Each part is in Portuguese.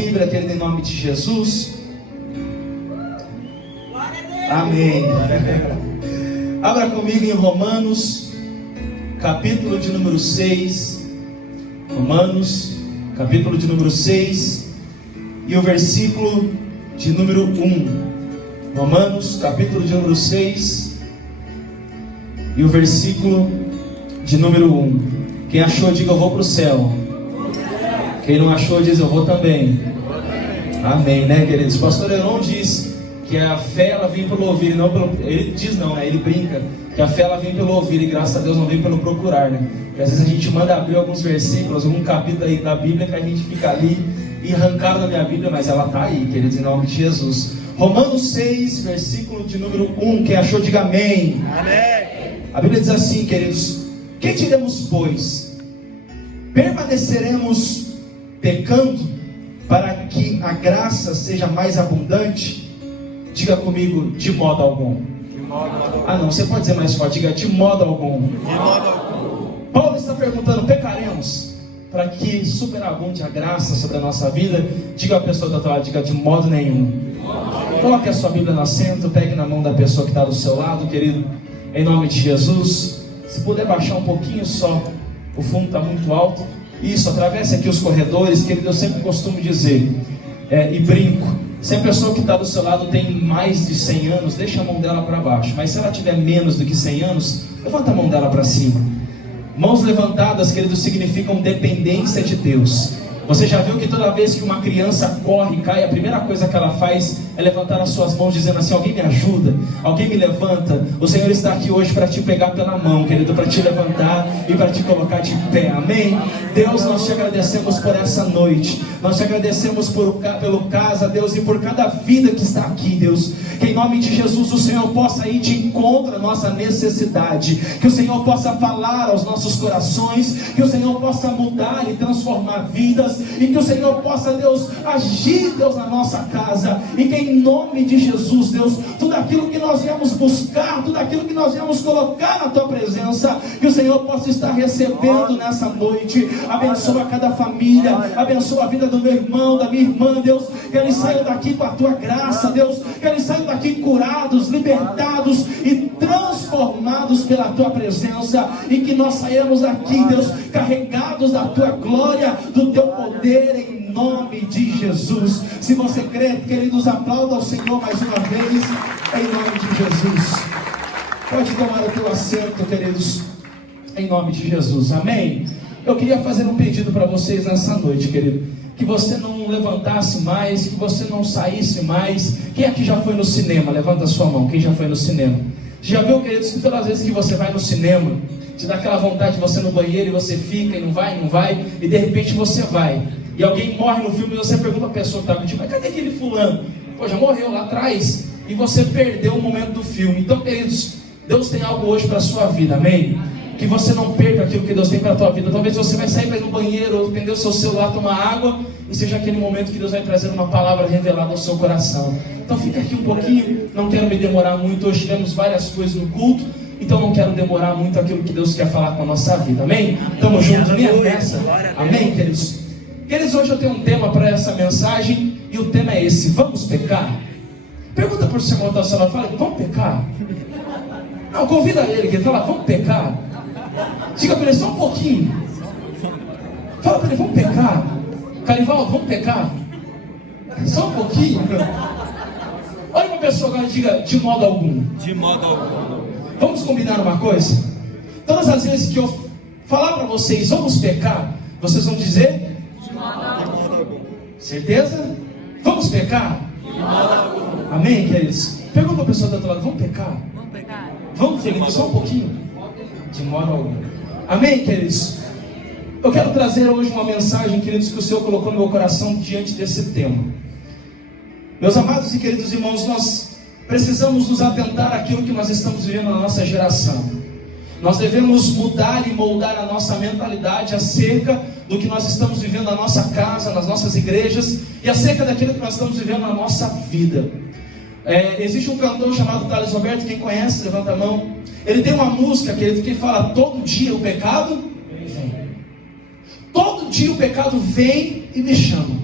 Bíblia, querido, em nome de Jesus. Amém. Abra comigo em Romanos, capítulo de número 6. Romanos, capítulo de número 6 e o versículo de número 1. Romanos, capítulo de número 6 e o versículo de número 1. Quem achou, diga: eu vou para o céu. Quem não achou, diz: eu vou também. Amém, né, queridos? O pastor Heron diz que a fé, ela vem pelo ouvir, não pelo... Ele diz não, né? Ele brinca que a fé, ela vem pelo ouvir, e graças a Deus não vem pelo procurar, né? Porque às vezes a gente manda abrir alguns versículos, algum capítulo aí da Bíblia, que a gente fica ali e arrancaram da minha Bíblia, mas ela está aí, queridos, em nome de Jesus. Romanos 6, versículo de número 1. Quem achou, diga amém. Amém. A Bíblia diz assim, queridos: que diremos, pois? Permaneceremos pecando para que a graça seja mais abundante? Diga comigo: de modo algum. Ah não, você pode dizer mais forte, diga: de modo algum. Paulo está perguntando: pecaremos para que superabunde a graça sobre a nossa vida? Diga a pessoa da tua lado, diga: de modo nenhum. Coloque a sua Bíblia no assento, pegue na mão da pessoa que está do seu lado, querido, em nome de Jesus. Se puder baixar um pouquinho só, o fundo está muito alto. Isso, atravesse aqui os corredores, querido. Eu sempre costumo dizer, e brinco: se a pessoa que está do seu lado tem mais de 100 anos, deixa a mão dela para baixo. Mas se ela tiver menos do que 100 anos, levanta a mão dela para cima. Mãos levantadas, querido, significam dependência de Deus. Você já viu que toda vez que uma criança corre e cai, a primeira coisa que ela faz é levantar as suas mãos, dizendo assim: alguém me ajuda, alguém me levanta. O Senhor está aqui hoje para te pegar pela mão, querido, para te levantar e para te colocar de pé. Amém? Deus, nós te agradecemos por essa noite. Nós te agradecemos pelo casa, Deus, e por cada vida que está aqui, Deus. Que em nome de Jesus o Senhor possa ir de encontro à nossa necessidade. Que o Senhor possa falar aos nossos corações. Que o Senhor possa mudar e transformar vidas. E que o Senhor possa, Deus, agir, Deus, na nossa casa. E que em nome de Jesus, Deus, tudo aquilo que nós viemos buscar, tudo aquilo que nós viemos colocar na Tua presença, que o Senhor possa estar recebendo nessa noite. Abençoa cada família, abençoa a vida do meu irmão, da minha irmã, Deus. Que eles saiam daqui com a Tua graça, Deus. Que eles saiam daqui curados, libertados e transformados pela Tua presença. E que nós saímos daqui, Deus, carregados da Tua glória, do Teu poder, em nome de Jesus. Se você crê, queridos, aplauda ao Senhor mais uma vez, em nome de Jesus. Pode tomar o teu assento, queridos, em nome de Jesus. Amém? Eu queria fazer um pedido para vocês nessa noite, querido: que você não levantasse mais, que você não saísse mais. Quem aqui já foi no cinema? Levanta a sua mão. Quem já foi no cinema? Já viu, queridos, que todas as vezes que você vai no cinema, te dá aquela vontade de você ir no banheiro e você fica e não vai, e de repente você vai, e alguém morre no filme e você pergunta a pessoa que está contigo: mas cadê aquele fulano? Pô, já morreu lá atrás, e você perdeu o momento do filme. Então, queridos, Deus tem algo hoje para a sua vida, amém? Que você não perca aquilo que Deus tem para a tua vida. Talvez você vai sair para ir no banheiro, ou prender o seu celular, tomar água, e seja aquele momento que Deus vai trazer uma palavra revelada ao seu coração. Então fica aqui um pouquinho, não quero me demorar muito. Hoje tivemos várias coisas no culto, então não quero demorar muito aquilo que Deus quer falar com a nossa vida, amém? Estamos juntos, minha nessa, amém, queridos? Queridos, hoje eu tenho um tema para essa mensagem, e o tema é esse: vamos pecar? Pergunta para o seu irmão da sala, fala: vamos pecar? Não, convida ele, que ele fala: vamos pecar? Diga para ele só um pouquinho. Fala para ele: vamos pecar? Carival, vamos pecar? Só um pouquinho. Olha uma pessoa agora e diga: de modo algum. De modo algum. Vamos combinar uma coisa? Todas as vezes que eu falar para vocês vamos pecar, vocês vão dizer: de modo algum. Certeza? Vamos pecar? De modo algum. Amém, queridos? Pergunta para a pessoa do outro lado: vamos pecar? Vamos pecar? Vamos, Felipe, só um pouquinho. De modo algum. Amém, queridos? Eu quero trazer hoje uma mensagem, queridos, que o Senhor colocou no meu coração diante desse tema. Meus amados e queridos irmãos, nós precisamos nos atentar àquilo que nós estamos vivendo na nossa geração. Nós devemos mudar e moldar a nossa mentalidade acerca do que nós estamos vivendo na nossa casa, nas nossas igrejas, e acerca daquilo que nós estamos vivendo na nossa vida. Existe um cantor chamado Thales Roberto, quem conhece, levanta a mão. Ele tem uma música, querido, que fala: todo dia o pecado vem. Todo dia o pecado vem e me chama.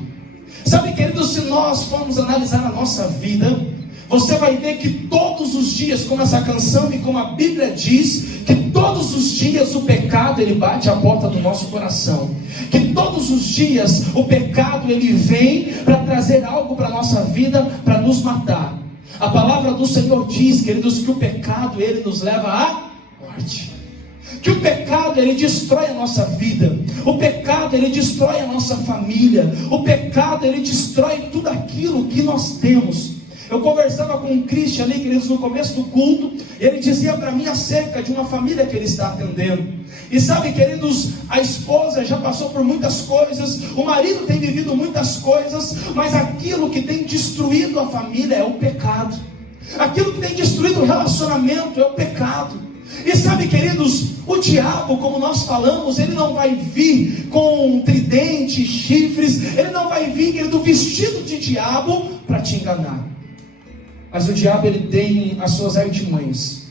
Sabe, queridos, se nós formos analisar a nossa vida, você vai ver que todos os dias, como essa canção e como a Bíblia diz, que todos os dias o pecado ele bate à porta do nosso coração, que todos os dias o pecado ele vem para trazer algo para a nossa vida, para nos matar. A palavra do Senhor diz, queridos, que o pecado ele nos leva à morte, que o pecado ele destrói a nossa vida, o pecado ele destrói a nossa família, o pecado ele destrói tudo aquilo que nós temos. Eu conversava com um Christian ali, queridos, no começo do culto, e ele dizia para mim acerca de uma família que ele está atendendo. E sabe, queridos, a esposa já passou por muitas coisas, o marido tem vivido muitas coisas, mas aquilo que tem destruído a família é o pecado. Aquilo que tem destruído o relacionamento é o pecado. E sabe, queridos, o diabo, como nós falamos, ele não vai vir com tridente, chifres, ele não vai vir, querido, vestido de diabo para te enganar. Mas o diabo ele tem as suas artimanhas,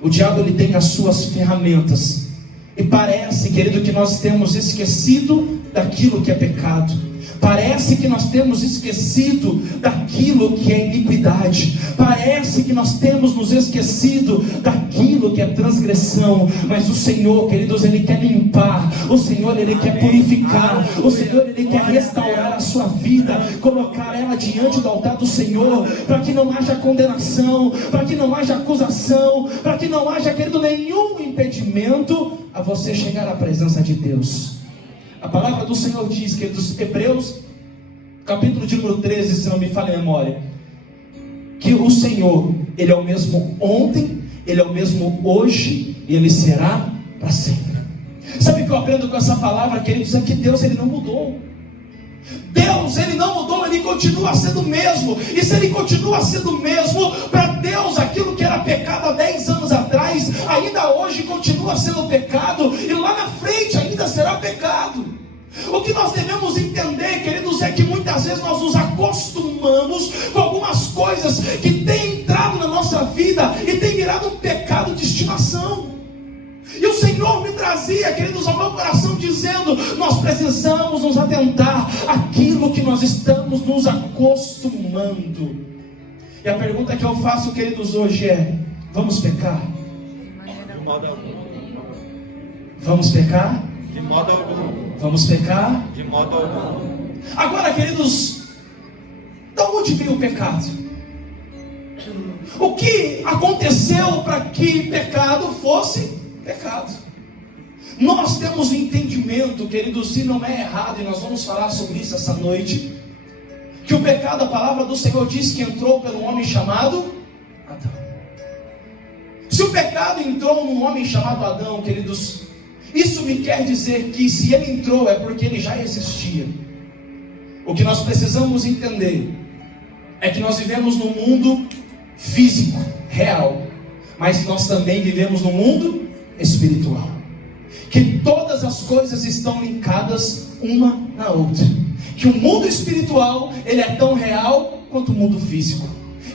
o diabo ele tem as suas ferramentas, e parece, querido, que nós temos esquecido daquilo que é pecado, parece que nós temos esquecido daquilo que é iniquidade, parece que nós temos nos esquecido daquilo que é transgressão, mas o Senhor, queridos, Ele quer limpar, o Senhor, Ele quer purificar, o Senhor, Ele quer restaurar a sua vida, colocar ela diante do altar do Senhor, para que não haja condenação, para que não haja acusação, para que não haja, querido, nenhum impedimento a você chegar à presença de Deus. A palavra do Senhor diz, queridos, Hebreus, capítulo de número 13, se não me falha a memória, que o Senhor, Ele é o mesmo ontem, Ele é o mesmo hoje, e Ele será para sempre. Sabe o que eu aprendo com essa palavra, queridos? É que Deus, Ele não mudou. Deus, Ele não mudou, Ele continua sendo o mesmo. E se Ele continua sendo o mesmo, para Deus, aquilo que era pecado há 10 anos atrás, ainda hoje continua sendo pecado, e lá na frente ainda será pecado. O que nós devemos entender, queridos, é que muitas vezes nós nos acostumamos com algumas coisas que têm entrado na nossa vida e têm virado um pecado de estimação. E o Senhor me trazia, queridos, ao meu coração dizendo: nós precisamos nos atentar àquilo que nós estamos nos acostumando. E a pergunta que eu faço, queridos, hoje é: vamos pecar? De modo algum. Vamos pecar? De modo algum. Vamos pecar? De modo algum. Agora, queridos, de onde veio o pecado? O que aconteceu para que pecado fosse pecado? Nós temos um entendimento, queridos, e não é errado, e nós vamos falar sobre isso essa noite, que o pecado, a palavra do Senhor diz que entrou pelo homem chamado Adão. Se o pecado entrou num homem chamado Adão, queridos, isso me quer dizer que se ele entrou é porque ele já existia. O que nós precisamos entender é que nós vivemos num mundo físico, real, mas nós também vivemos num mundo espiritual, que todas as coisas estão linkadas uma na outra, que o mundo espiritual ele é tão real quanto o mundo físico,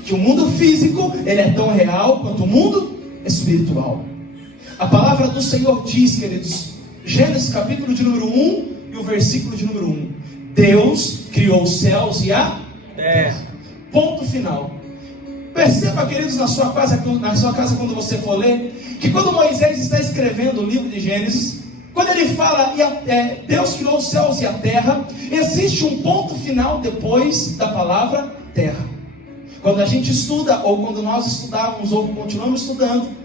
que o mundo físico ele é tão real quanto o mundo espiritual. A palavra do Senhor diz, queridos, Gênesis capítulo de número 1 e o versículo de número 1: Deus criou os céus e a terra. Ponto final. Perceba, queridos, na sua casa quando você for ler, que quando Moisés está escrevendo o livro de Gênesis, quando ele fala Deus criou os céus e a terra, existe um ponto final depois da palavra terra. Quando a gente estuda, ou quando nós estudávamos, ou continuamos estudando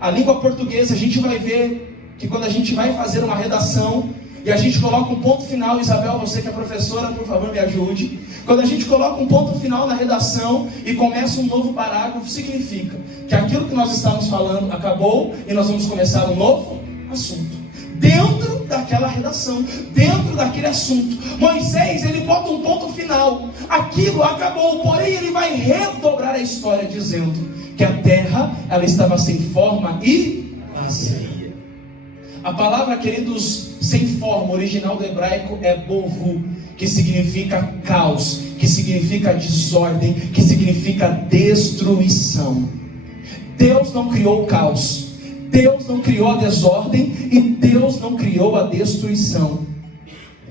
a língua portuguesa, a gente vai ver que quando a gente vai fazer uma redação e a gente coloca um ponto final, Isabel, você que é professora, por favor me ajude. Quando a gente coloca um ponto final na redação e começa um novo parágrafo, significa que aquilo que nós estamos falando acabou e nós vamos começar um novo assunto dentro daquela redação, dentro daquele assunto. Moisés, ele bota um ponto final, aquilo acabou, porém ele vai redobrar a história dizendo que a terra, ela estava sem forma e vazia. A palavra, queridos, sem forma, original do hebraico é bohu, que significa caos, que significa desordem, que significa destruição. Deus não criou o caos, Deus não criou a desordem e Deus não criou a destruição.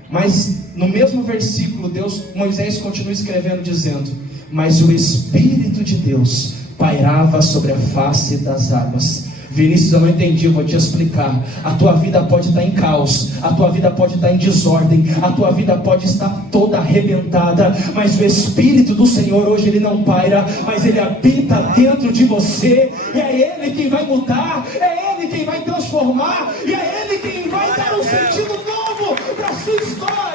Mas no mesmo versículo, Moisés continua escrevendo dizendo: mas o Espírito de Deus pairava sobre a face das águas. Vinícius, eu não entendi, eu vou te explicar. A tua vida pode estar em caos, a tua vida pode estar em desordem, a tua vida pode estar toda arrebentada, mas o Espírito do Senhor hoje ele não paira, mas ele habita dentro de você, e é ele quem vai mudar, é ele quem vai transformar, e é ele quem vai dar um sentido novo para a sua história.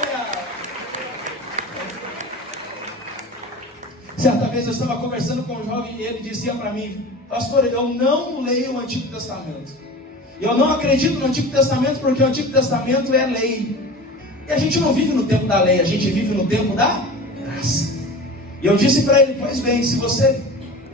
Certa vez eu estava conversando com um jovem e ele dizia para mim: pastor, eu não leio o Antigo Testamento. Eu não acredito no Antigo Testamento porque o Antigo Testamento é lei. E a gente não vive no tempo da lei, a gente vive no tempo da graça. E eu disse para ele: pois bem, se você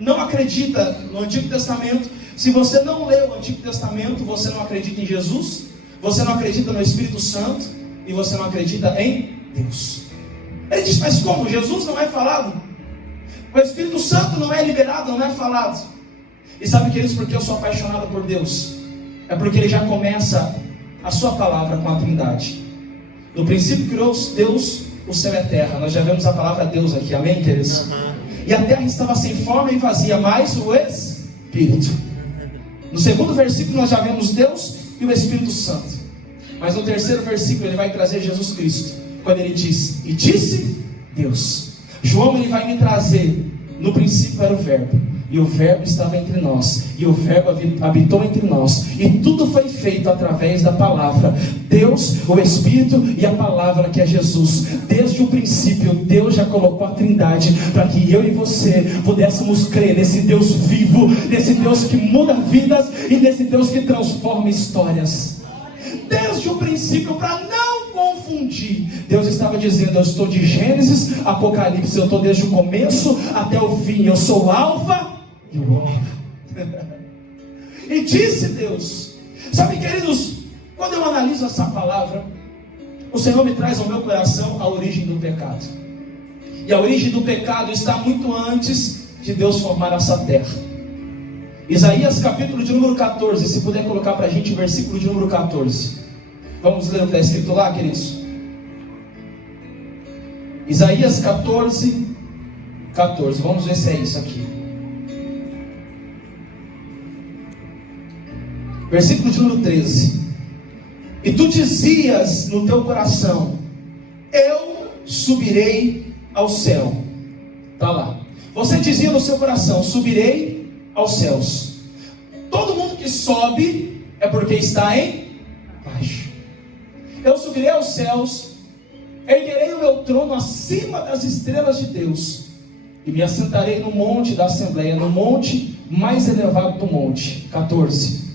não acredita no Antigo Testamento, se você não lê o Antigo Testamento, você não acredita em Jesus, você não acredita no Espírito Santo e você não acredita em Deus. Ele disse: mas como? Jesus não é falado? O Espírito Santo não é liberado, não é falado. E sabe, queridos, porque eu sou apaixonado por Deus? É porque ele já começa a sua palavra com a Trindade. No princípio criou Deus o céu e a terra. Nós já vemos a palavra Deus aqui, amém, queridos? E a terra estava sem forma e vazia, mas o Espírito. No segundo versículo nós já vemos Deus e o Espírito Santo. Mas no terceiro versículo ele vai trazer Jesus Cristo, quando ele diz: e disse Deus. João ele vai me trazer: no princípio era o verbo, e o verbo estava entre nós, e o verbo habitou entre nós, e tudo foi feito através da palavra. Deus, o Espírito e a palavra, que é Jesus. Desde o princípio Deus já colocou a Trindade para que eu e você pudéssemos crer nesse Deus vivo, nesse Deus que muda vidas e nesse Deus que transforma histórias. Desde o princípio, para não confundir, Deus estava dizendo: eu estou de Gênesis, Apocalipse, eu estou desde o começo até o fim, eu sou o Alfa e o Ômega. E disse Deus. Sabe, queridos, quando eu analiso essa palavra, o Senhor me traz ao meu coração a origem do pecado. E a origem do pecado está muito antes de Deus formar essa terra. Isaías capítulo de número 14, se puder colocar para a gente o versículo de número 14. Vamos ler o que está escrito lá, queridos? Isaías 14, vamos ver se é isso aqui. Versículo de número 13. E tu dizias no teu coração: eu subirei ao céu. Está lá. Você dizia no seu coração: subirei aos céus. Todo mundo que sobe é porque está em baixo. Eu subirei aos céus, erguerei o meu trono acima das estrelas de Deus, e me assentarei no monte da Assembleia, no monte mais elevado do monte. 14.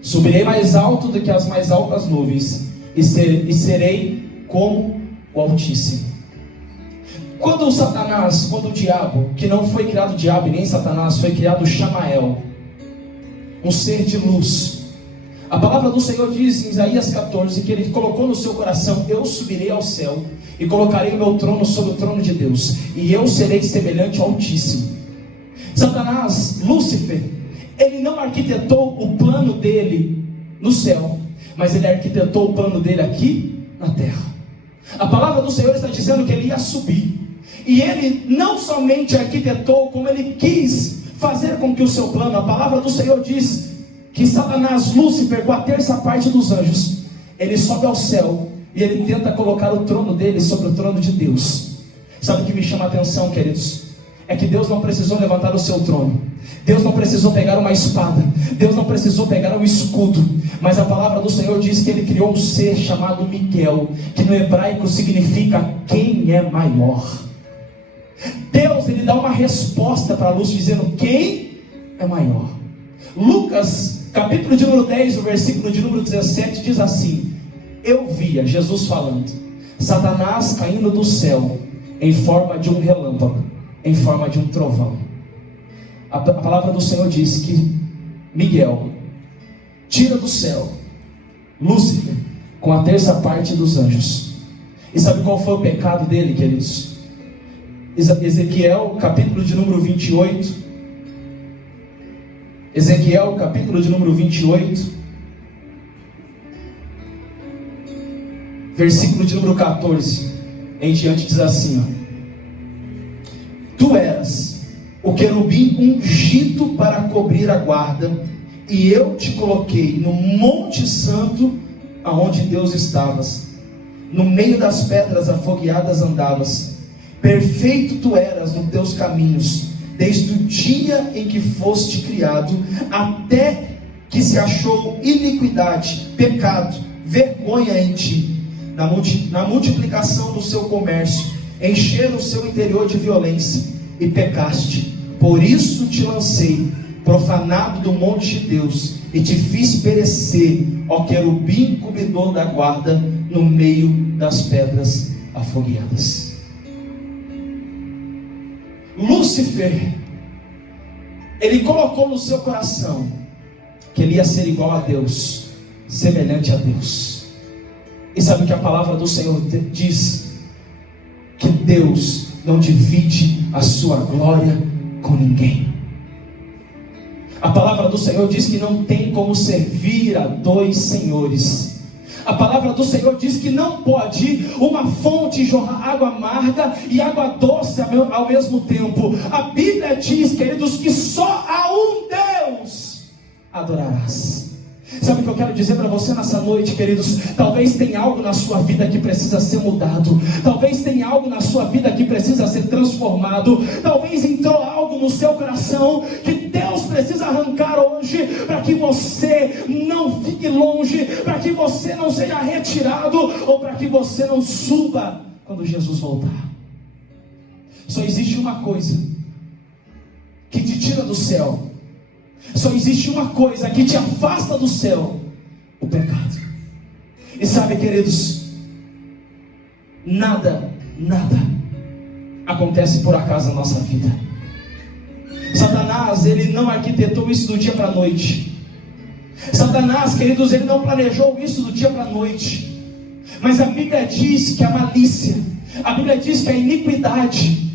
Subirei mais alto do que as mais altas nuvens, e serei como o Altíssimo. Quando o diabo, que não foi criado diabo e nem Satanás, foi criado Chamael, um ser de luz. A palavra do Senhor diz em Isaías 14 que ele colocou no seu coração: eu subirei ao céu e colocarei o meu trono sobre o trono de Deus, e eu serei semelhante ao Altíssimo. Satanás, Lúcifer, ele não arquitetou o plano dele no céu, mas ele arquitetou o plano dele aqui na terra. A palavra do Senhor está dizendo que ele ia subir. E ele não somente arquitetou, como ele quis fazer com que o seu plano. A palavra do Senhor diz que Satanás, Lúcifer, com a terça parte dos anjos, ele sobe ao céu e ele tenta colocar o trono dele sobre o trono de Deus. Sabe o que me chama a atenção, queridos? É que Deus não precisou levantar o seu trono. Deus não precisou pegar uma espada. Deus não precisou pegar um escudo. Mas a palavra do Senhor diz que ele criou um ser chamado Miguel, que no hebraico significa quem é maior. Deus, ele dá uma resposta para a luz, dizendo: quem é maior? Lucas, capítulo de número 10, o versículo de número 17, diz assim: eu via, Jesus falando, Satanás caindo do céu, em forma de um relâmpago, em forma de um trovão. A palavra do Senhor diz que Miguel tira do céu Lúcifer com a terça parte dos anjos. E sabe qual foi o pecado dele, queridos? Ezequiel, capítulo de número 28. Ezequiel, capítulo de número 28. versículo de número 14 em diante, diz assim, ó: Tu eras o querubim ungido para cobrir a guarda, e eu te coloquei no monte santo, aonde Deus estavas. No meio das pedras afogueadas andavas. Perfeito tu eras nos teus caminhos, desde o dia em que foste criado, até que se achou iniquidade, pecado, vergonha em ti. Na multiplicação do seu comércio, encheram o seu interior de violência, e pecaste. Por isso te lancei, profanado do monte de Deus, e te fiz perecer, ó querubim cobridor da guarda, no meio das pedras afogueadas. Lúcifer, ele colocou no seu coração que ele ia ser igual a Deus, semelhante a Deus. E sabe o que a palavra do Senhor diz? Que Deus não divide a sua glória com ninguém. A palavra do Senhor diz que não tem como servir a dois senhores. A palavra do Senhor diz que não pode uma fonte jorrar água amarga e água doce ao mesmo tempo. A Bíblia diz, queridos, que só a um Deus adorarás. Sabe o que eu quero dizer para você nessa noite, queridos? Talvez tenha algo na sua vida que precisa ser mudado. Talvez tenha algo na sua vida que precisa ser transformado. Talvez entrou algo no seu coração que Deus precisa arrancar hoje, para que você não fique longe, para que você não seja retirado, ou para que você não suba quando Jesus voltar. Só existe uma coisa que te tira do céu. Só existe uma coisa que te afasta do céu: o pecado. E sabe, queridos, nada acontece por acaso na nossa vida. Satanás, ele não arquitetou isso do dia para a noite. Satanás, queridos, ele não planejou isso do dia para a noite. Mas a Bíblia diz que a malícia, a Bíblia diz que a iniquidade.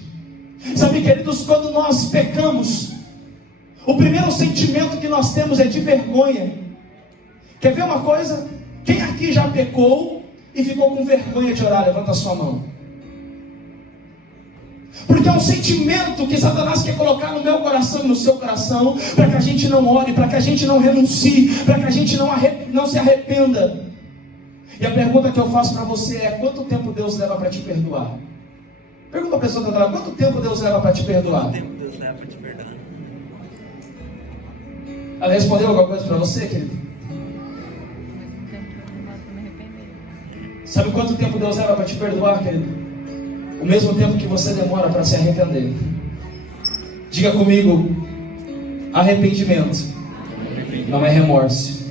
Sabe, queridos, quando nós pecamos, o primeiro sentimento que nós temos é de vergonha. Quer ver uma coisa? Quem aqui já pecou e ficou com vergonha de orar? Levanta a sua mão. Porque é um sentimento que Satanás quer colocar no meu coração e no seu coração, para que a gente não ore, para que a gente não renuncie, para que a gente não se arrependa. E a pergunta que eu faço para você é: quanto tempo Deus leva para te perdoar? Pergunta a pessoa que está lá: quanto tempo Deus leva para te perdoar? Quanto tempo Deus leva para te perdoar? Ela respondeu alguma coisa para você, querido? Sabe quanto tempo Deus leva para te perdoar, querido? O mesmo tempo que você demora para se arrepender. Diga comigo: arrependimento não é remorso,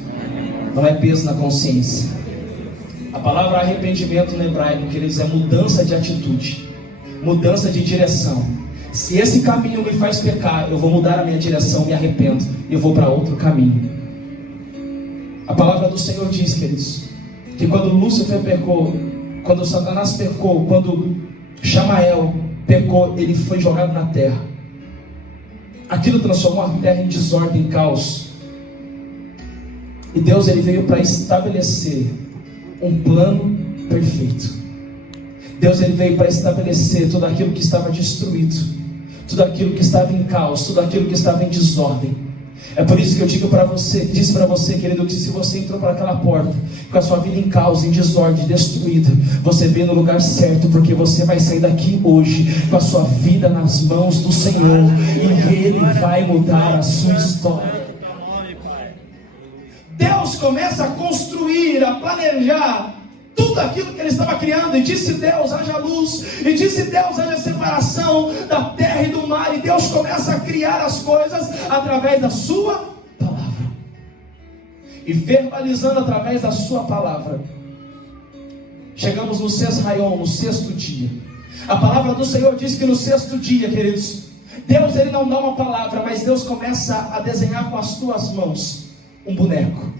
não é peso na consciência. A palavra arrependimento no hebraico, queridos, é mudança de atitude, mudança de direção. Se esse caminho me faz pecar, eu vou mudar a minha direção, me arrependo, e eu vou para outro caminho. A palavra do Senhor diz, queridos, que quando Lúcifer pecou, quando Satanás pecou, quando Chamael pecou, ele foi jogado na terra. Aquilo transformou a terra em desordem, em caos. E Deus, ele veio para estabelecer um plano perfeito. Deus, ele veio para estabelecer tudo aquilo que estava destruído, tudo aquilo que estava em caos, tudo aquilo que estava em desordem. É por isso que eu digo para você, disse para você, querido, que se você entrou para aquela porta com a sua vida em caos, em desordem, destruída, você veio no lugar certo, porque você vai sair daqui hoje com a sua vida nas mãos do Senhor, e Ele vai mudar a sua história. Deus começa a construir, a planejar tudo aquilo que ele estava criando, e disse Deus: haja luz, e disse Deus: haja separação da terra e do mar, e Deus começa a criar as coisas através da sua palavra, e verbalizando através da sua palavra. Chegamos no sexto raion, no sexto dia. A palavra do Senhor diz que no sexto dia, queridos, Deus, ele não dá uma palavra, mas Deus começa a desenhar com as tuas mãos um boneco.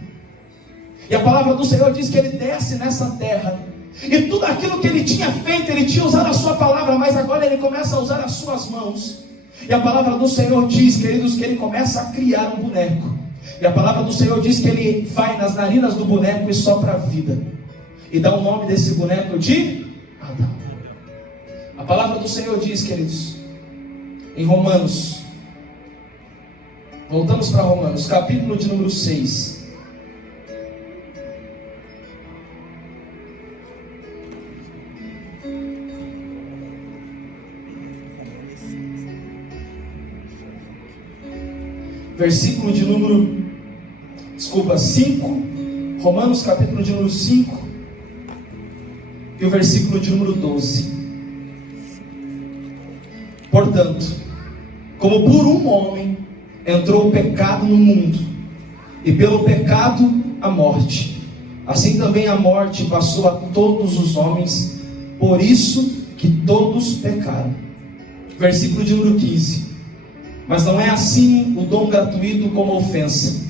E a palavra do Senhor diz que ele desce nessa terra, e tudo aquilo que ele tinha feito, ele tinha usado a sua palavra, mas agora ele começa a usar as suas mãos. E a palavra do Senhor diz, queridos, que ele começa a criar um boneco. E a palavra do Senhor diz que ele vai nas narinas do boneco e sopra a vida. e dá o nome desse boneco de Adão. A palavra do Senhor diz, queridos, em Romanos, voltamos para Romanos, capítulo de número 6. Versículo de número 5, Romanos capítulo de número 5 e o versículo de número 12. Portanto, como por um homem entrou o pecado no mundo, e pelo pecado a morte, assim também a morte passou a todos os homens, por isso que todos pecaram. Versículo de número 15. Mas não é assim o dom gratuito como a ofensa.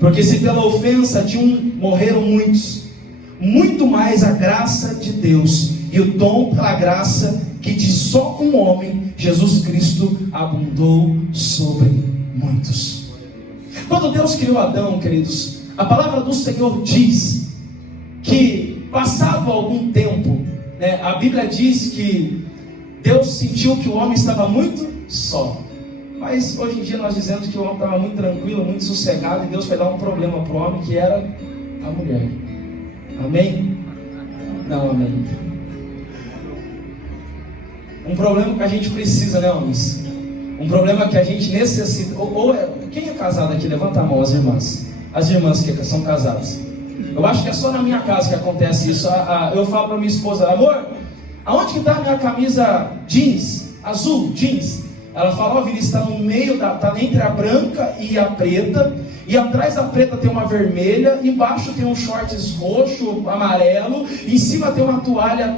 Porque se pela ofensa de um morreram muitos, muito mais a graça de Deus e o dom pela graça que de só um homem, Jesus Cristo, abundou sobre muitos. Quando Deus criou Adão, queridos, a palavra do Senhor diz que passado algum tempo, a Bíblia diz que Deus sentiu que o homem estava muito só. Mas hoje em dia nós dizemos que o homem estava muito tranquilo, muito sossegado, e Deus foi dar um problema para o homem, que era a mulher. Amém? Não, amém. Um problema que a gente precisa, né, homens? Um problema que a gente necessita. Quem é casado aqui? Levanta a mão, as irmãs. As irmãs que são casadas. Eu acho que é só na minha casa que acontece isso. Eu falo para minha esposa: amor, aonde que está a minha camisa jeans? Azul, jeans. Ela fala: Vinícius, está no meio, está entre a branca e a preta, e atrás da preta tem uma vermelha, embaixo tem um shorts roxo, amarelo, em cima tem uma toalha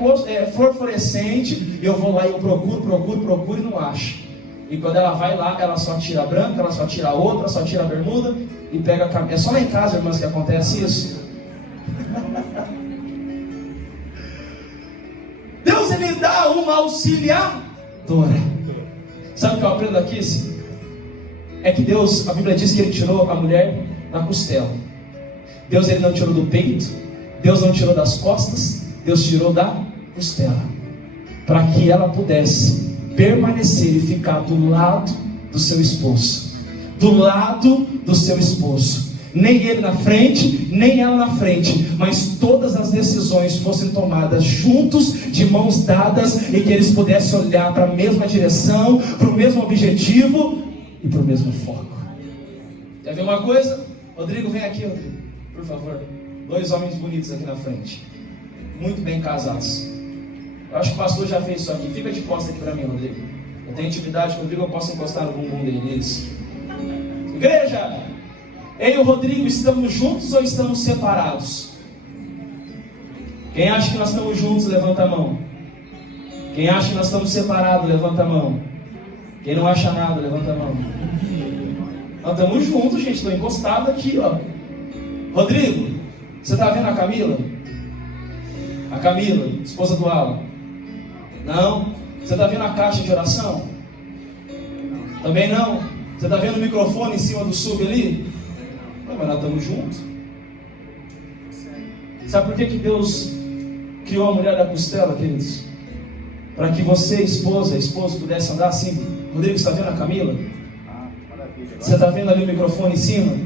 fluorescente. Eu vou lá e eu procuro e não acho. E quando ela vai lá, ela só tira a branca, ela só tira a outra, só tira a bermuda e pega a camisa. É só lá em casa, irmãs, que acontece isso? Deus, Ele dá uma auxiliadora. Sabe o que eu aprendo aqui? É que Deus, a Bíblia diz que Ele tirou a mulher da costela. Deus, Ele não tirou do peito. Deus não tirou das costas. Deus tirou da costela, para que ela pudesse permanecer e ficar do lado do seu esposo. Do lado do seu esposo. Nem ele na frente, nem ela na frente, mas todas as decisões fossem tomadas juntos, de mãos dadas, e que eles pudessem olhar para a mesma direção, para o mesmo objetivo e para o mesmo foco. Quer ver uma coisa? Rodrigo, vem aqui, Rodrigo, por favor. 2 homens bonitos aqui na frente, muito bem casados. Eu acho que o pastor já fez isso aqui. Fica de costas aqui para mim, Rodrigo. Eu tenho intimidade com o Rodrigo, eu posso encostar no bumbum dele. Isso. Igreja, eu e o Rodrigo estamos juntos ou estamos separados? Quem acha que nós estamos juntos, levanta a mão. Quem acha que nós estamos separados, levanta a mão. Quem não acha nada, levanta a mão. Nós estamos juntos, gente. Estou encostado aqui, ó. Rodrigo, você está vendo a Camila? A Camila, esposa do Alan? Não? Você está vendo a caixa de oração? Também não? Você está vendo o microfone em cima do sub ali? Não, mas nós estamos juntos. Sabe por que Deus criou a mulher da costela, queridos? Para que você, esposo, pudesse andar assim. Rodrigo, você está vendo a Camila? Você está vendo ali o microfone em cima?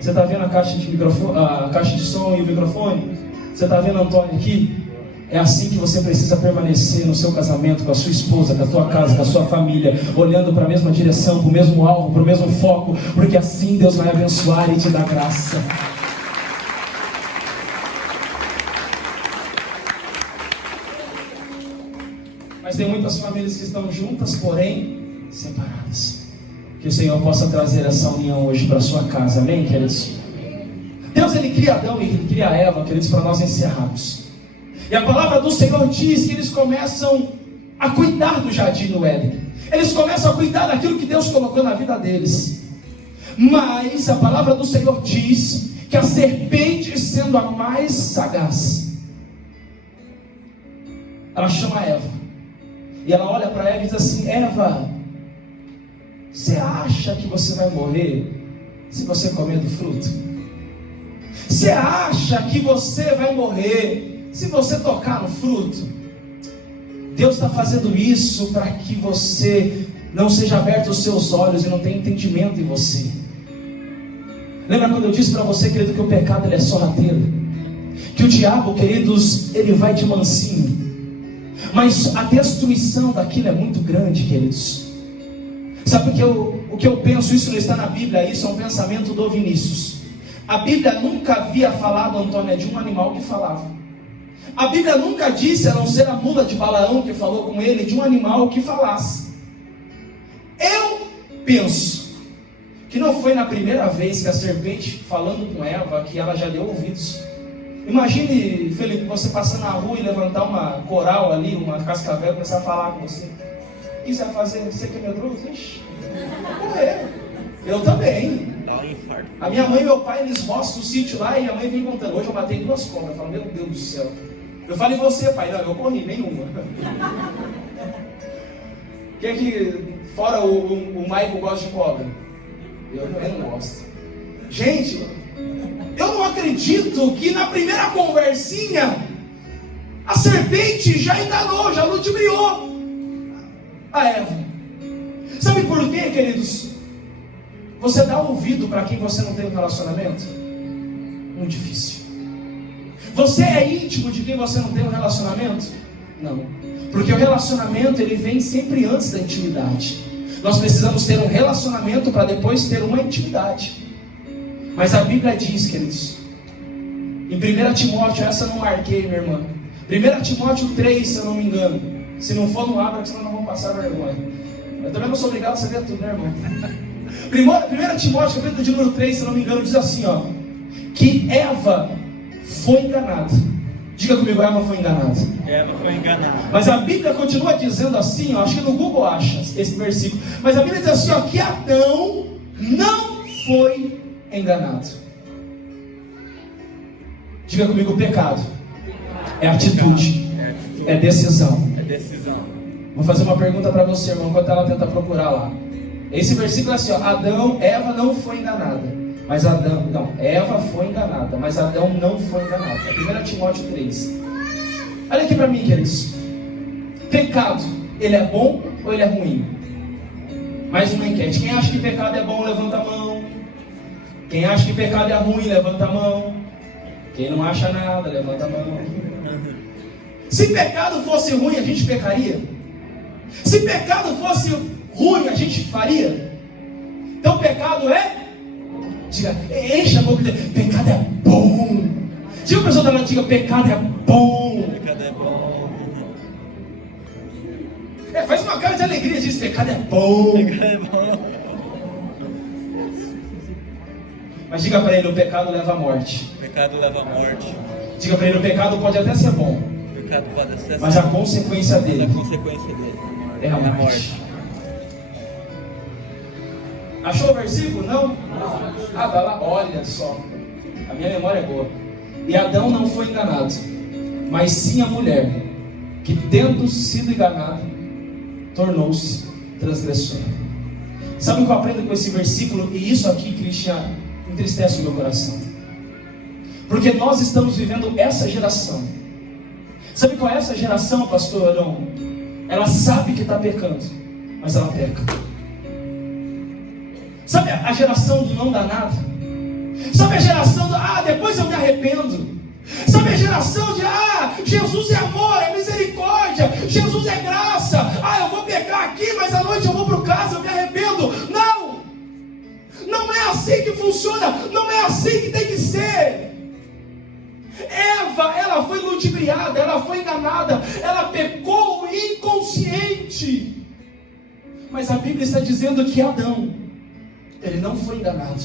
Você está vendo a caixa de som e o microfone? Você está vendo Antônio aqui? É assim que você precisa permanecer no seu casamento, com a sua esposa, com a sua casa, com a sua família, olhando para a mesma direção, para o mesmo alvo, para o mesmo foco, porque assim Deus vai abençoar e te dar graça. Mas tem muitas famílias que estão juntas, porém separadas. Que o Senhor possa trazer essa união hoje para a sua casa, amém, queridos? Deus, Ele cria Adão e Ele cria Eva, queridos, para nós encerrarmos. E a palavra do Senhor diz que eles começam a cuidar do jardim do Éden. Eles começam a cuidar daquilo que Deus colocou na vida deles. Mas a palavra do Senhor diz que a serpente, sendo a mais sagaz, ela chama Eva. E ela olha para Eva e diz assim: Eva, você acha que você vai morrer se você comer do fruto? Você acha que você vai morrer se você tocar no fruto, Deus está fazendo isso para que você não seja aberto os seus olhos e não tenha entendimento em você. Lembra quando eu disse para você, querido, que o pecado ele é sorrateiro? Que o diabo, queridos, ele vai de mansinho. Mas a destruição daquilo é muito grande, queridos. Sabe o que eu penso? Isso não está na Bíblia, isso é um pensamento do Vinícius. A Bíblia nunca havia falado, Antônia, de um animal que falava. A Bíblia nunca disse, a não ser a mula de Balaão que falou com ele, de um animal que falasse. Eu penso que não foi na primeira vez que a serpente, falando com Eva, que ela já deu ouvidos. Imagine, Felipe, você passando na rua e levantar uma coral ali, uma cascavel, e começar a falar com você. O que você vai fazer? Você que é medroso? Ixi, vou correr. Eu também. A minha mãe e meu pai, eles mostram o sítio lá e a mãe vem contando. Hoje eu matei 2 cobras. Eu falo, meu Deus do céu. Eu falei, você, pai? Não, eu corri, nenhuma. Quem é que, fora o Michael, gosta de cobra? Eu não gosto. Gente, eu não acredito que na primeira conversinha a serpente já enganou, já ludibriou a Eva. Sabe por quê, queridos? Você dá ouvido para quem você não tem um relacionamento? Muito difícil. Você é íntimo de quem você não tem um relacionamento? Não. Porque o relacionamento, ele vem sempre antes da intimidade. Nós precisamos ter um relacionamento para depois ter uma intimidade. Mas a Bíblia diz, queridos, em 1 Timóteo, essa eu não marquei, minha irmã. 1 Timóteo 3, se eu não me engano. Se não for, não abra, senão não vamos passar vergonha. Eu também não sou obrigado a saber tudo, né, irmão? 1 Timóteo, capítulo de número 3, se eu não me engano, diz assim, ó, que Eva foi enganada. Diga comigo, Eva foi enganada. Eva foi enganada. Mas a Bíblia continua dizendo assim, ó, acho que no Google acha esse versículo. Mas a Bíblia diz assim, ó, que Adão não foi enganado. Diga comigo, o pecado é atitude, é decisão. É decisão. Vou fazer uma pergunta para você, irmão, enquanto ela tenta procurar lá. Esse versículo é assim, ó, Eva não foi enganada. Mas Eva foi enganada, mas Adão não foi enganado. É 1 Timóteo 3. Olha aqui para mim, queridos. Pecado, ele é bom ou ele é ruim? Mais uma enquete. Quem acha que pecado é bom, levanta a mão. Quem acha que pecado é ruim, levanta a mão. Quem não acha nada, levanta a mão. Se pecado fosse ruim, a gente pecaria? Se pecado fosse ruim, a gente faria? Então pecado é... Diga, enche a boca dele. Pecado é bom. Diga a pessoa da diga, pecado é bom. Pecado é bom. Faz uma cara de alegria, diz, pecado é bom. Pecado é bom. Mas diga para ele, o pecado leva à morte. O pecado leva à morte. Diga para ele, o pecado pode até ser bom. O pecado pode ser, mas a consequência dele, é a morte. Achou o versículo? Não? Ah, tá lá, olha só. A minha memória é boa. E Adão não foi enganado, mas sim a mulher, que tendo sido enganada, tornou-se transgressora. Sabe o que eu aprendo com esse versículo? E isso aqui, Cristian, entristece o meu coração. Porque nós estamos vivendo essa geração. Sabe qual é essa geração, pastor Arão? Ela sabe que está pecando, mas ela peca. Sabe a geração do não dá nada? Sabe a geração do, depois eu me arrependo? Sabe a geração de, Jesus é amor, é misericórdia, Jesus é graça, eu vou pecar aqui, mas à noite eu vou para casa, eu me arrependo. Não! Não é assim que funciona, não é assim que tem que ser. Eva, ela foi ludibriada, ela foi enganada, ela pecou inconsciente. Mas a Bíblia está dizendo que Adão, ele não foi enganado.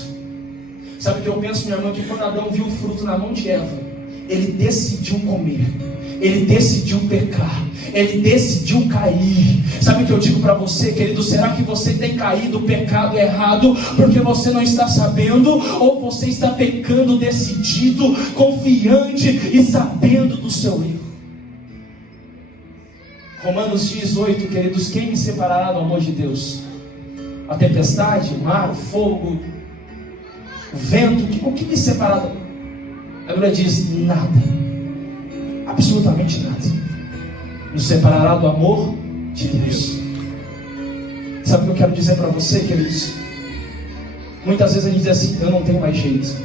Sabe o que eu penso, minha irmã? Que quando Adão viu o fruto na mão de Eva, ele decidiu comer, ele decidiu pecar, ele decidiu cair. Sabe o que eu digo para você, querido? Será que você tem caído o pecado errado porque você não está sabendo? Ou você está pecando decidido, confiante e sabendo do seu erro? Romanos 18, queridos, quem me separará do amor de Deus? A tempestade, o mar, o fogo, o vento, o que me separará? A Bíblia diz, nada, absolutamente nada nos separará do amor de Deus. Sabe o que eu quero dizer para você, queridos? Muitas vezes a gente diz assim: eu não tenho mais jeito,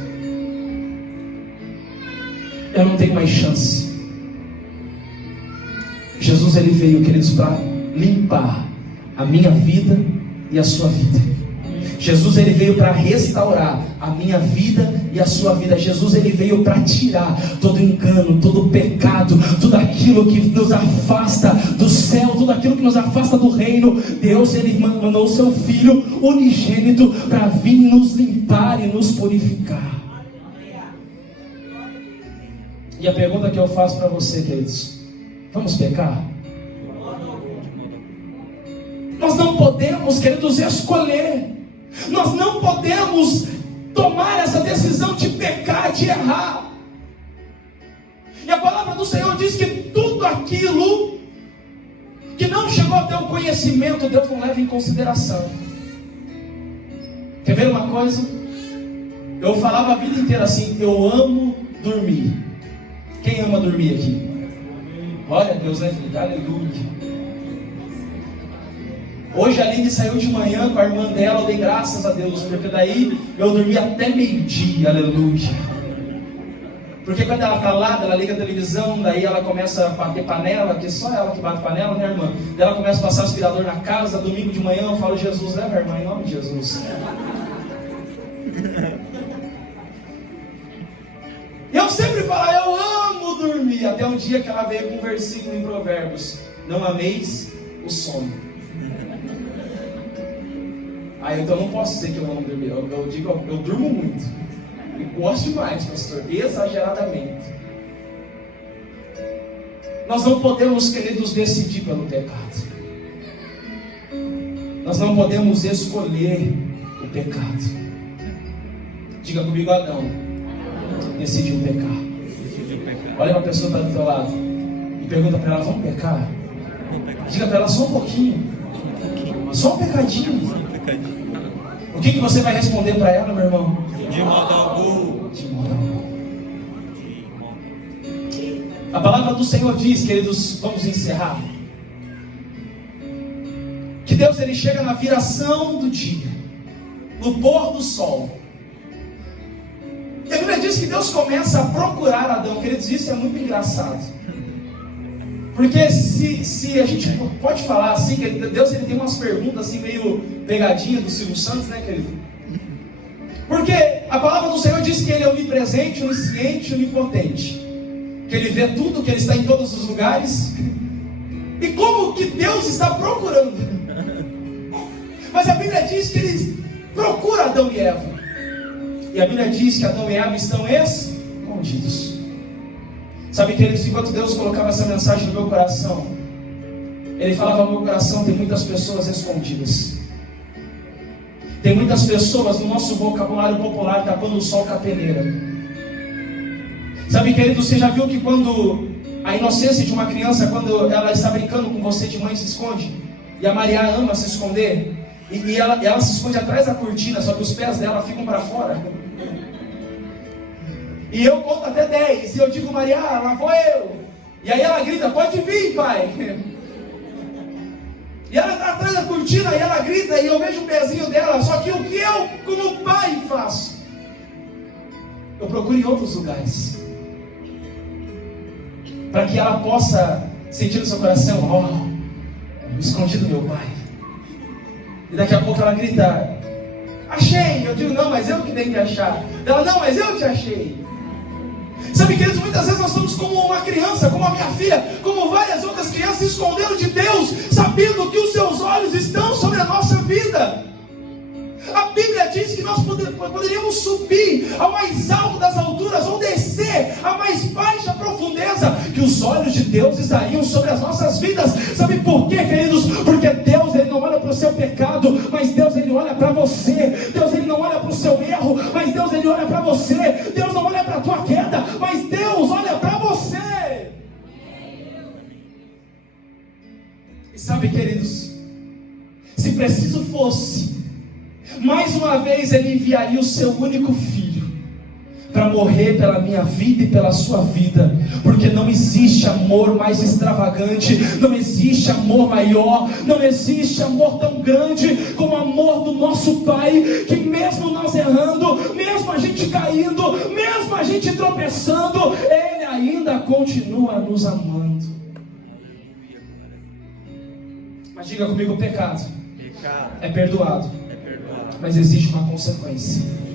eu não tenho mais chance. Jesus, ele veio, queridos, para limpar a minha vida e a sua vida. Jesus, ele veio para restaurar a minha vida e a sua vida. Jesus, ele veio para tirar todo engano, todo pecado, tudo aquilo que nos afasta do céu, tudo aquilo que nos afasta do reino. Deus, ele mandou o seu Filho unigênito para vir nos limpar e nos purificar. E a pergunta que eu faço para você, queridos: vamos pecar? Nós não podemos, queridos, escolher. Nós não podemos tomar essa decisão de pecar, de errar. E a palavra do Senhor diz que tudo aquilo que não chegou ao teu conhecimento, Deus não leva em consideração. Quer ver uma coisa? Eu falava a vida inteira assim: eu amo dormir. Quem ama dormir aqui? Glória a Deus, né, filho? Aleluia. Hoje a Aline saiu de manhã com a irmã dela, eu dei graças a Deus, porque daí eu dormi até meio-dia, aleluia. Porque quando ela está lá, ela liga a televisão, daí ela começa a bater panela, que só ela que bate panela, né, irmã? Daí ela começa a passar aspirador na casa. Domingo de manhã eu falo: Jesus, leva a irmã, em nome de Jesus. Eu sempre falo: eu amo dormir. Até um dia que ela veio com um versículo em Provérbios: não ameis o sono. Aí então eu não posso dizer que eu amo dormir. Eu digo, eu durmo muito. E gosto demais, pastor, exageradamente. Nós não podemos, queridos, decidir pelo pecado. Nós não podemos escolher o pecado. Diga comigo: Adão decidiu pecar. Olha uma pessoa que está do teu lado e pergunta para ela: vamos pecar? Diga para ela: só um pouquinho, só um pecadinho. O que você vai responder para ela, meu irmão? De modo algum. De modo algum. A palavra do Senhor diz, queridos, vamos encerrar, que Deus, ele chega na viração do dia, no pôr do sol. E a Bíblia diz que Deus começa a procurar Adão. Queridos, isso é muito engraçado. Porque se a gente pode falar assim, que Deus, ele tem umas perguntas assim meio pegadinha do Silvio Santos, né, querido? Porque a palavra do Senhor diz que ele é onipresente, onisciente, onipotente, que ele vê tudo, que ele está em todos os lugares. E como que Deus está procurando? Mas a Bíblia diz que ele procura Adão e Eva. E a Bíblia diz que Adão e Eva estão escondidos. Sabe, queridos, enquanto Deus colocava essa mensagem no meu coração, Ele falava ao meu coração: tem muitas pessoas escondidas. Tem muitas pessoas no nosso vocabulário popular tapando o sol com a peneira. Sabe, querido, você já viu que quando a inocência de uma criança, quando ela está brincando com você de mãe, se esconde? E a Maria ama se esconder. E ela se esconde atrás da cortina, só que os pés dela ficam para fora. E eu conto até 10, e eu digo: Maria, lá vou eu. E aí ela grita: pode vir, pai. E ela está atrás da cortina, e ela grita, e eu vejo o pezinho dela. Só que o que eu, como pai, faço? Eu procuro em outros lugares, para que ela possa sentir no seu coração: oh, escondido meu pai. E daqui a pouco ela grita: achei. Eu digo: não, mas eu que tenho que achar. Ela: não, mas eu te achei. Sabe, queridos, muitas vezes nós estamos como uma criança, como a minha filha, como várias outras crianças, escondendo de Deus, sabendo que os seus olhos estão sobre a nossa vida. A Bíblia diz que nós poderíamos subir ao mais alto das alturas, ou descer à mais baixa profundeza, que os olhos de Deus estariam sobre as nossas vidas. Sabe por quê, queridos? Porque Deus, ele não olha para o seu pecado, mas Deus, ele olha para você. Deus, ele não olha para o seu erro, mas Deus, ele olha para você. Deus não olha para a tua queda, mas Deus olha para você. E sabe, queridos, se preciso fosse, mais uma vez Ele enviaria o seu único filho, para morrer pela minha vida e pela sua vida, porque não existe amor mais extravagante, não existe amor maior, não existe amor tão grande como o amor do nosso Pai, que mesmo nós errando, mesmo a gente caindo, mesmo a gente tropeçando, Ele ainda continua nos amando. Mas diga comigo, o pecado é perdoado, mas existe uma consequência.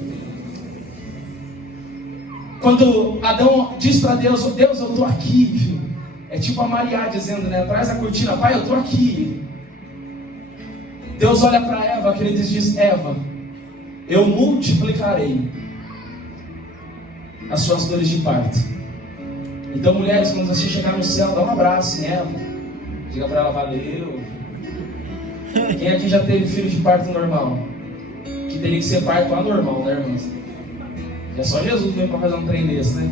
Quando Adão diz para Deus, oh Deus, eu estou aqui, é tipo a Maria dizendo, né, atrás da cortina, Pai, eu estou aqui. Deus olha para Eva, que ele diz, Eva, eu multiplicarei as suas dores de parto. Então, mulheres, quando você chegar no céu, dá um abraço em Eva, diga para ela, valeu. Quem aqui já teve filho de parto normal? Que teria que ser parto anormal, né, irmãs? É só Jesus mesmo para fazer um trem desse, né?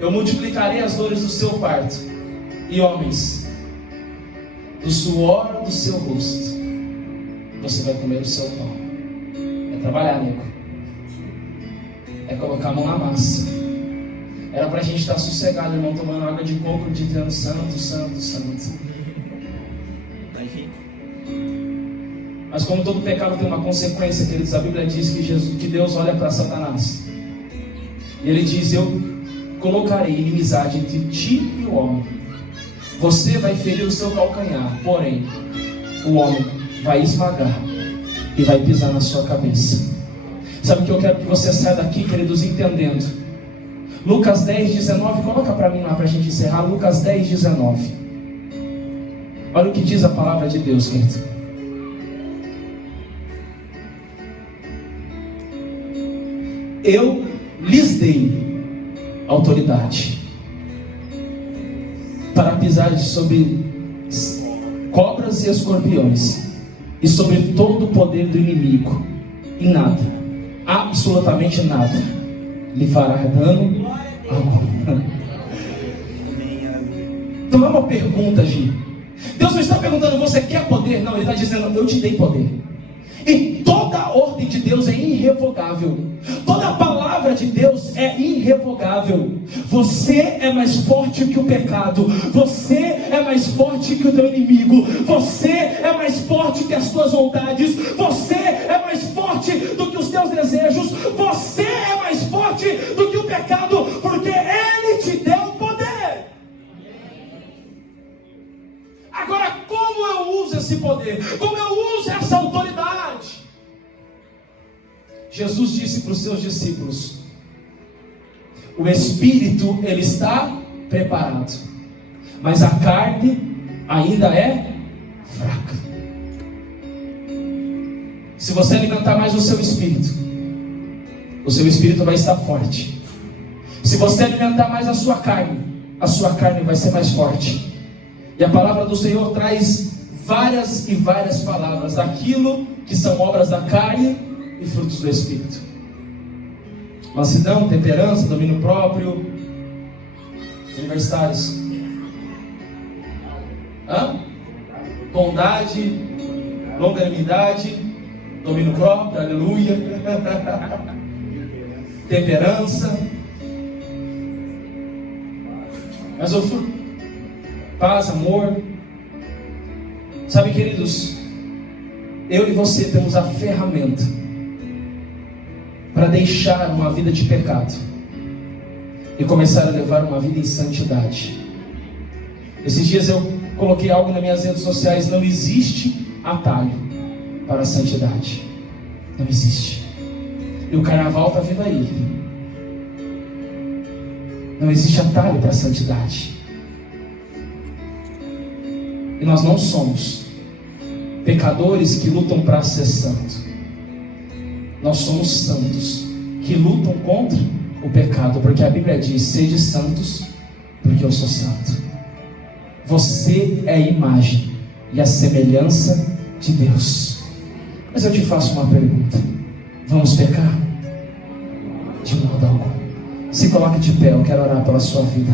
Eu multiplicarei as dores do seu parto. E homens, do suor do seu rosto, você vai comer o seu pão. É trabalhar, nego. É colocar a mão na massa. Era pra gente estar sossegado, irmão, tomando água de coco, dizendo santo, santo, santo. Mas como todo pecado tem uma consequência, queridos, a Bíblia diz que Deus olha para Satanás. E ele diz, eu colocarei inimizade entre ti e o homem. Você vai ferir o seu calcanhar, porém, o homem vai esmagar e vai pisar na sua cabeça. Sabe o que eu quero que você saia daqui, queridos, entendendo? Lucas 10, 19, coloca para mim lá para a gente encerrar. Lucas 10, 19. Olha o que diz a palavra de Deus, querido. Eu lhes dei autoridade para pisar sobre cobras e escorpiões e sobre todo o poder do inimigo, e nada, absolutamente nada, lhe fará dano algum. Então é uma pergunta, Gi. Deus não está perguntando, você quer poder? Não, Ele está dizendo, eu te dei poder. E toda a ordem de Deus é irrevogável. Toda a palavra de Deus é irrevogável. Você é mais forte que o pecado. Você é mais forte que o teu inimigo. Você é mais forte que as tuas vontades. Você é mais forte do que os teus desejos. Você é mais forte do que o pecado, porque Ele te deu poder. Agora, como eu uso esse poder? Como eu uso essa autoridade? Jesus disse para os seus discípulos, o Espírito, ele está preparado, mas a carne ainda é fraca. Se você alimentar mais o seu Espírito vai estar forte. Se você alimentar mais a sua carne vai ser mais forte. E a palavra do Senhor traz várias e várias palavras daquilo que são obras da carne e frutos do Espírito. Mansidão, temperança, domínio próprio. Universitários. Bondade, longanimidade, domínio próprio, aleluia. Temperança. Mas o fruto, paz, amor. Sabe, queridos, eu e você temos a ferramenta para deixar uma vida de pecado e começar a levar uma vida em santidade. Esses dias eu coloquei algo nas minhas redes sociais. Não existe atalho para a santidade. Não existe. E o carnaval está vindo aí. Não existe atalho para a santidade. E nós não somos pecadores que lutam para ser santo. Nós somos santos que lutam contra o pecado, porque a Bíblia diz, sede santos, porque eu sou santo. Você é a imagem e a semelhança de Deus. Mas eu te faço uma pergunta, vamos pecar? De modo algum. Se coloque de pé, eu quero orar pela sua vida.